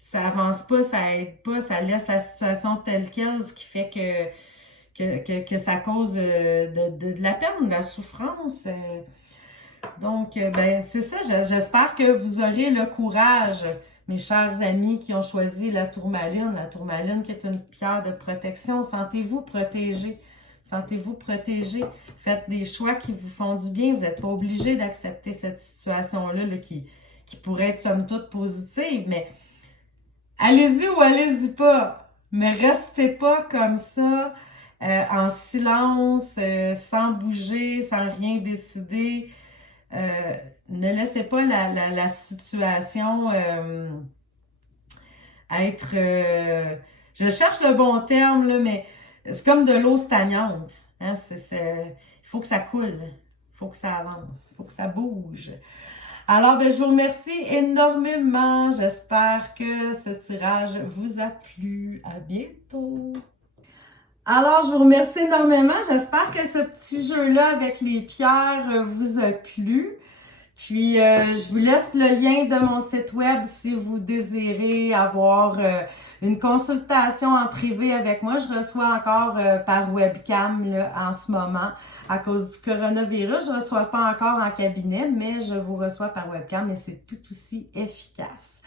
ça avance pas, ça aide pas, ça laisse la situation telle qu'elle, ce qui fait que ça cause de la peine, de la souffrance. Donc, ben c'est ça, j'espère que vous aurez le courage, mes chers amis qui ont choisi la tourmaline qui est une pierre de protection. Sentez-vous protégés. Sentez-vous protégés. Faites des choix qui vous font du bien. Vous n'êtes pas obligé d'accepter cette situation-là là, qui pourrait être somme toute positive, mais allez-y ou allez-y pas. Mais restez pas comme ça, en silence, sans bouger, sans rien décider. Ne laissez pas la situation être... je cherche le bon terme, là, mais c'est comme de l'eau stagnante. Hein? Il faut que ça coule. Il faut que ça avance. Il faut que ça bouge. Alors, ben, je vous remercie énormément. J'espère que ce tirage vous a plu. À bientôt! Alors, je vous remercie énormément. J'espère que ce petit jeu-là avec les pierres vous a plu. Puis, je vous laisse le lien de mon site web si vous désirez avoir une consultation en privé avec moi. Je reçois encore par webcam là, en ce moment à cause du coronavirus. Je ne reçois pas encore en cabinet, mais je vous reçois par webcam et c'est tout aussi efficace.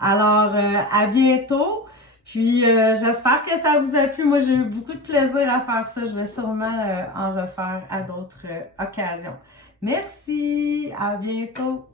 Alors, à bientôt! Puis, j'espère que ça vous a plu. Moi, j'ai eu beaucoup de plaisir à faire ça. Je vais sûrement en refaire à d'autres occasions. Merci! À bientôt!